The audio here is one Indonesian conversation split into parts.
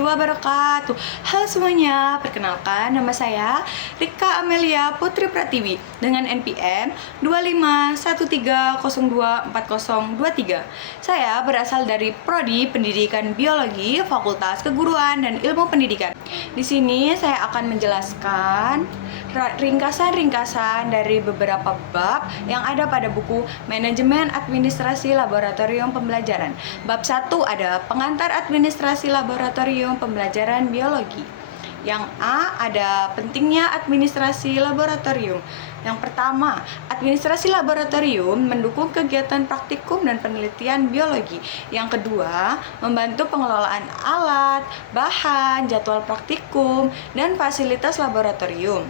warahmatullahi wabarakatuh. Halo semuanya, perkenalkan nama saya Rika Amelia Putri Pratiwi dengan NPM 2513024023. Saya berasal dari Prodi Pendidikan Biologi, Fakultas Keguruan dan Ilmu Pendidikan. Di sini saya akan menjelaskan ringkasan-ringkasan dari beberapa bab yang ada pada buku Manajemen Administrasi Laboratorium Pembelajaran. Bab 1 ada pengantar administrasi laboratorium pembelajaran biologi. Yang A ada pentingnya administrasi laboratorium. Yang pertama, administrasi laboratorium mendukung kegiatan praktikum dan penelitian biologi. Yang kedua, membantu pengelolaan alat, bahan, jadwal praktikum, dan fasilitas laboratorium.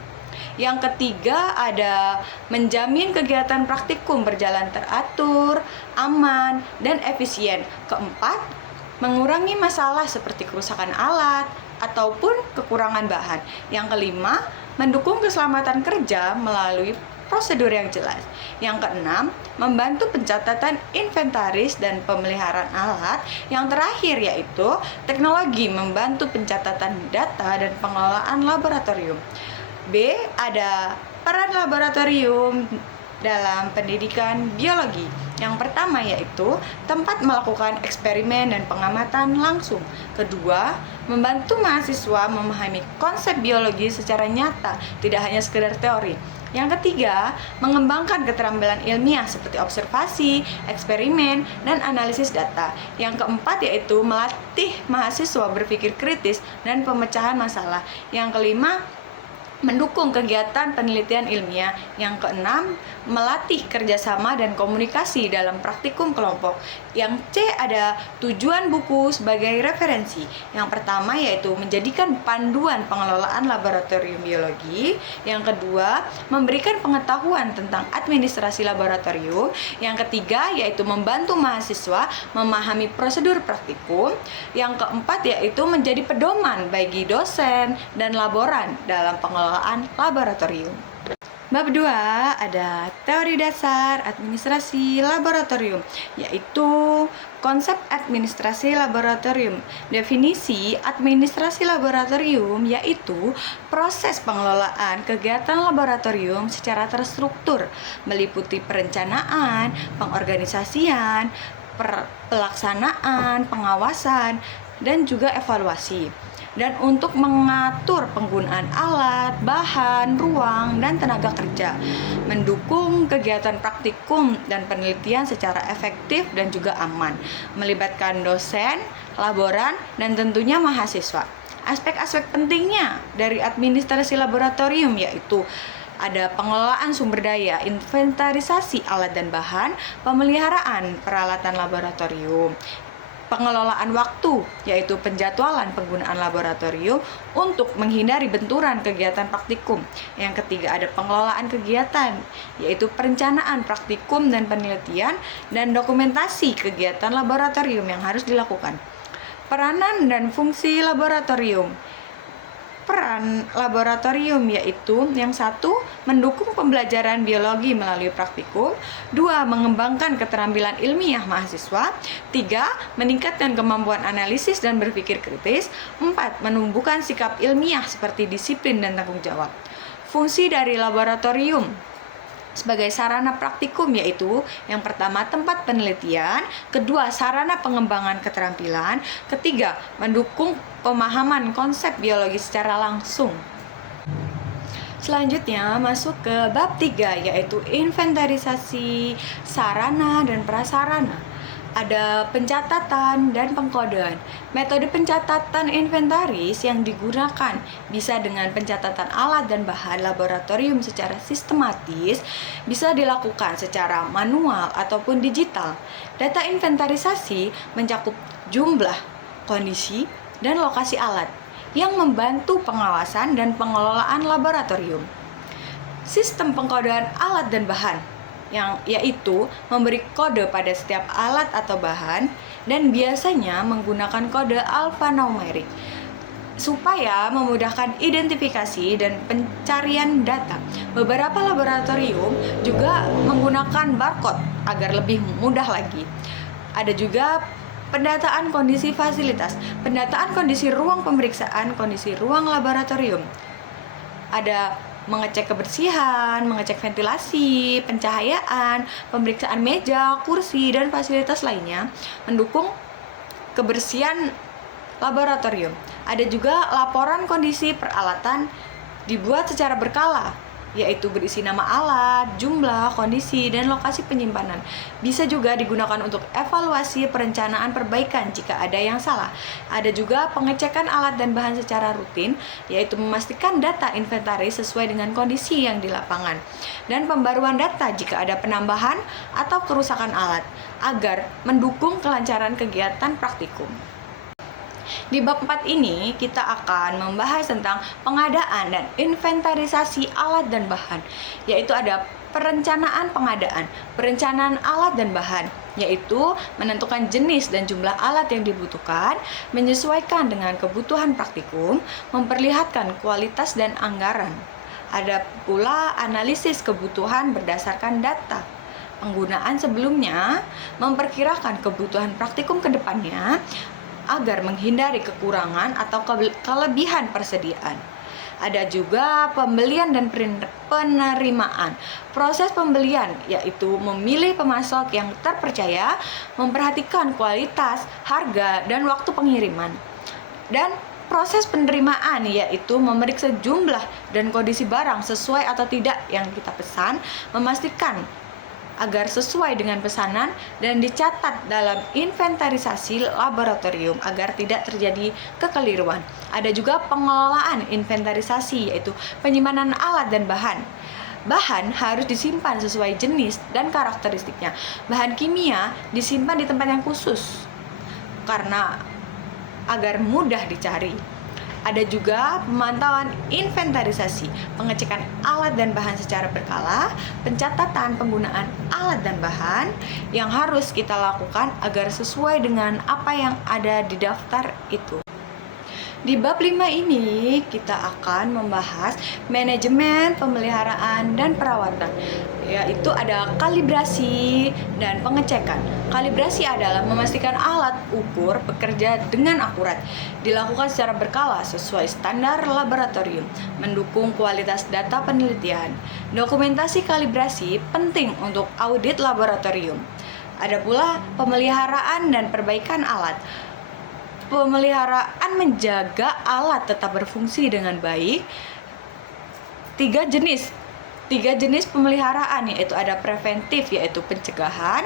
Yang ketiga ada menjamin kegiatan praktikum berjalan teratur, aman, dan efisien. Keempat, mengurangi masalah seperti kerusakan alat ataupun kekurangan bahan. Yang kelima, mendukung keselamatan kerja melalui prosedur yang jelas. Yang keenam, membantu pencatatan inventaris dan pemeliharaan alat. Yang terakhir yaitu teknologi membantu pencatatan data dan pengelolaan laboratorium. B. Ada peran laboratorium dalam pendidikan biologi. Yang pertama yaitu tempat melakukan eksperimen dan pengamatan langsung. Kedua, membantu mahasiswa memahami konsep biologi secara nyata, tidak hanya sekedar teori. Yang ketiga, mengembangkan keterampilan ilmiah seperti observasi, eksperimen, dan analisis data. Yang keempat yaitu melatih mahasiswa berpikir kritis dan pemecahan masalah. Yang kelima, mendukung kegiatan penelitian ilmiah. Yang keenam, melatih kerjasama dan komunikasi dalam praktikum kelompok. Yang C ada tujuan buku sebagai referensi. Yang pertama yaitu menjadikan panduan pengelolaan laboratorium biologi. Yang kedua, memberikan pengetahuan tentang administrasi laboratorium. Yang ketiga yaitu membantu mahasiswa memahami prosedur praktikum. Yang keempat yaitu menjadi pedoman bagi dosen dan laboran dalam pengelolaan laboratorium. Bab 2 ada teori dasar administrasi laboratorium, yaitu konsep administrasi laboratorium. Definisi administrasi laboratorium yaitu proses pengelolaan kegiatan laboratorium secara terstruktur, meliputi perencanaan, pengorganisasian, pelaksanaan, pengawasan, dan juga evaluasi. Dan untuk mengatur penggunaan alat, bahan, ruang, dan tenaga kerja, mendukung kegiatan praktikum dan penelitian secara efektif dan juga aman, melibatkan dosen, laboran, dan tentunya mahasiswa. Aspek-aspek pentingnya dari administrasi laboratorium yaitu ada pengelolaan sumber daya, inventarisasi alat dan bahan, pemeliharaan peralatan laboratorium, pengelolaan waktu, yaitu penjadwalan penggunaan laboratorium untuk menghindari benturan kegiatan praktikum. Yang ketiga ada pengelolaan kegiatan, yaitu perencanaan praktikum dan penelitian dan dokumentasi kegiatan laboratorium yang harus dilakukan. Peranan dan fungsi laboratorium. Peran laboratorium yaitu yang satu, mendukung pembelajaran biologi melalui praktikum. Dua, mengembangkan keterampilan ilmiah mahasiswa. Tiga, meningkatkan kemampuan analisis dan berpikir kritis. Empat, menumbuhkan sikap ilmiah seperti disiplin dan tanggung jawab. Fungsi dari laboratorium sebagai sarana praktikum yaitu yang pertama tempat penelitian, kedua sarana pengembangan keterampilan, ketiga mendukung pemahaman konsep biologi secara langsung. Selanjutnya masuk ke bab 3 yaitu inventarisasi sarana dan prasarana. Ada pencatatan dan pengkodean. Metode pencatatan inventaris yang digunakan bisa dengan pencatatan alat dan bahan laboratorium secara sistematis, bisa dilakukan secara manual ataupun digital. Data inventarisasi mencakup jumlah, kondisi, dan lokasi alat yang membantu pengawasan dan pengelolaan laboratorium. Sistem pengkodean alat dan bahan yang yaitu memberi kode pada setiap alat atau bahan dan biasanya menggunakan kode alfanumerik supaya memudahkan identifikasi dan pencarian data. Beberapa laboratorium juga menggunakan barcode agar lebih mudah lagi. Ada juga pendataan kondisi fasilitas, pendataan kondisi ruang pemeriksaan, kondisi ruang laboratorium. Ada mengecek kebersihan, mengecek ventilasi, pencahayaan, pemeriksaan meja, kursi, dan fasilitas lainnya, mendukung kebersihan laboratorium. Ada juga laporan kondisi peralatan dibuat secara berkala, yaitu berisi nama alat, jumlah, kondisi, dan lokasi penyimpanan. Bisa juga digunakan untuk evaluasi perencanaan perbaikan jika ada yang salah. Ada juga pengecekan alat dan bahan secara rutin, yaitu memastikan data inventaris sesuai dengan kondisi yang di lapangan. Dan pembaruan data jika ada penambahan atau kerusakan alat, agar mendukung kelancaran kegiatan praktikum. Di bab 4 ini kita akan membahas tentang pengadaan dan inventarisasi alat dan bahan, yaitu ada perencanaan pengadaan, perencanaan alat dan bahan, yaitu menentukan jenis dan jumlah alat yang dibutuhkan, menyesuaikan dengan kebutuhan praktikum, memperlihatkan kualitas dan anggaran. Ada pula analisis kebutuhan berdasarkan data penggunaan sebelumnya, memperkirakan kebutuhan praktikum ke depannya, agar menghindari kekurangan atau kelebihan persediaan. Ada juga pembelian dan penerimaan. Proses pembelian yaitu memilih pemasok yang terpercaya, memperhatikan kualitas, harga, dan waktu pengiriman. Dan proses penerimaan yaitu memeriksa jumlah dan kondisi barang sesuai atau tidak yang kita pesan, memastikan agar sesuai dengan pesanan dan dicatat dalam inventarisasi laboratorium agar tidak terjadi kekeliruan. Ada juga pengelolaan inventarisasi yaitu penyimpanan alat dan bahan. Bahan harus disimpan sesuai jenis dan karakteristiknya. Bahan kimia disimpan di tempat yang khusus karena agar mudah dicari. Ada juga pemantauan inventarisasi, pengecekan alat dan bahan secara berkala, pencatatan penggunaan alat dan bahan yang harus kita lakukan agar sesuai dengan apa yang ada di daftar itu. Di bab 5 ini kita akan membahas manajemen, pemeliharaan, dan perawatan, yaitu ada kalibrasi dan pengecekan. Kalibrasi adalah memastikan alat ukur bekerja dengan akurat, dilakukan secara berkala sesuai standar laboratorium, mendukung kualitas data penelitian. Dokumentasi kalibrasi penting untuk audit laboratorium. Ada pula pemeliharaan dan perbaikan alat. Pemeliharaan menjaga alat tetap berfungsi dengan baik. Tiga jenis pemeliharaan, yaitu ada preventif yaitu pencegahan,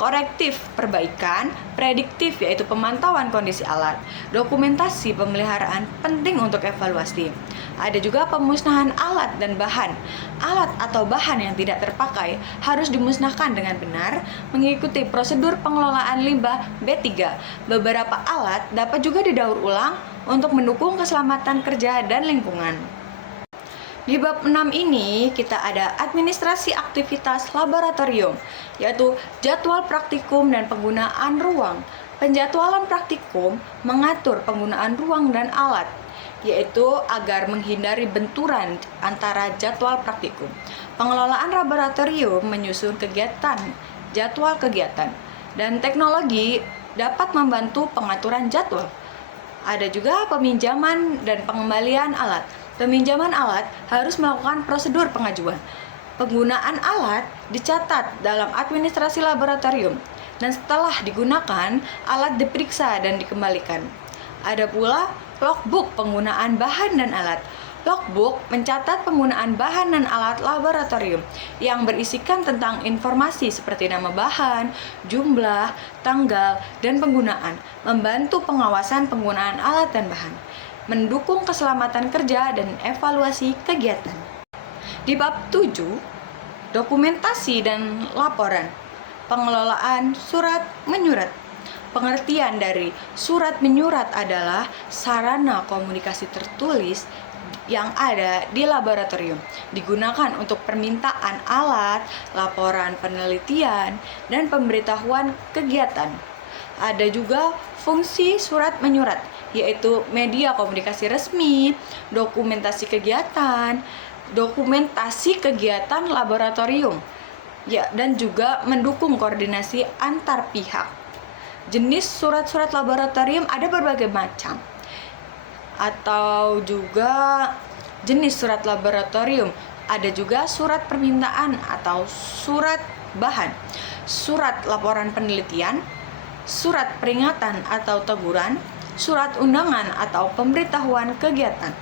korektif perbaikan, prediktif yaitu pemantauan kondisi alat. Dokumentasi pemeliharaan penting untuk evaluasi. Ada juga pemusnahan alat dan bahan. Alat atau bahan yang tidak terpakai harus dimusnahkan dengan benar mengikuti prosedur pengelolaan limbah B3. Beberapa alat dapat juga didaur ulang untuk mendukung keselamatan kerja dan lingkungan. Di bab 6 ini kita ada administrasi aktivitas laboratorium, yaitu jadwal praktikum dan penggunaan ruang. Penjadwalan praktikum mengatur penggunaan ruang dan alat, yaitu agar menghindari benturan antara jadwal praktikum. Pengelolaan laboratorium menyusun kegiatan, jadwal kegiatan, dan teknologi dapat membantu pengaturan jadwal. Ada juga peminjaman dan pengembalian alat. Peminjaman alat harus melakukan prosedur pengajuan. Penggunaan alat dicatat dalam administrasi laboratorium, dan setelah digunakan, alat diperiksa dan dikembalikan. Ada pula logbook penggunaan bahan dan alat. Logbook mencatat penggunaan bahan dan alat laboratorium yang berisikan tentang informasi seperti nama bahan, jumlah, tanggal, dan penggunaan, membantu pengawasan penggunaan alat dan bahan, mendukung keselamatan kerja dan evaluasi kegiatan. Di bab 7, dokumentasi dan laporan, pengelolaan surat menyurat. Pengertian dari surat menyurat adalah sarana komunikasi tertulis yang ada di laboratorium, digunakan untuk permintaan alat, laporan penelitian, dan pemberitahuan kegiatan. Ada juga fungsi surat menyurat, yaitu media komunikasi resmi, dokumentasi kegiatan laboratorium, dan juga mendukung koordinasi antar pihak. jenis surat-surat laboratorium ada berbagai macam. Atau juga jenis surat laboratorium, ada juga surat permintaan atau surat bahan, surat laporan penelitian, surat peringatan atau teguran, surat undangan atau pemberitahuan kegiatan.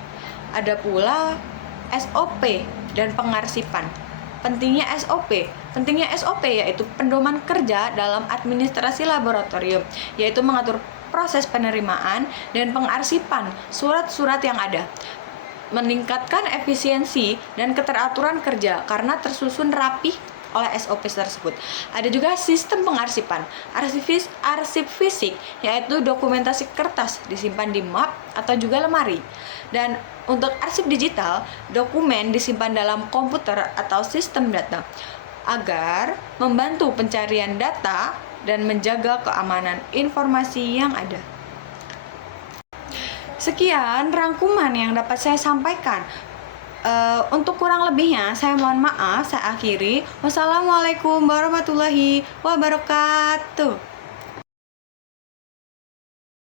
Ada pula SOP dan pengarsipan. Pentingnya SOP yaitu pedoman kerja dalam administrasi laboratorium, yaitu mengatur proses penerimaan dan pengarsipan surat-surat yang ada, meningkatkan efisiensi dan keteraturan kerja karena tersusun rapi oleh SOP tersebut. Ada juga sistem pengarsipan, arsip fisik, yaitu dokumentasi kertas disimpan di map atau juga lemari. Dan untuk arsip digital, dokumen disimpan dalam komputer atau sistem data agar membantu pencarian data dan menjaga keamanan informasi yang ada. Sekian rangkuman yang dapat saya sampaikan. Untuk kurang lebihnya, saya mohon maaf, saya akhiri. Wassalamualaikum warahmatullahi wabarakatuh.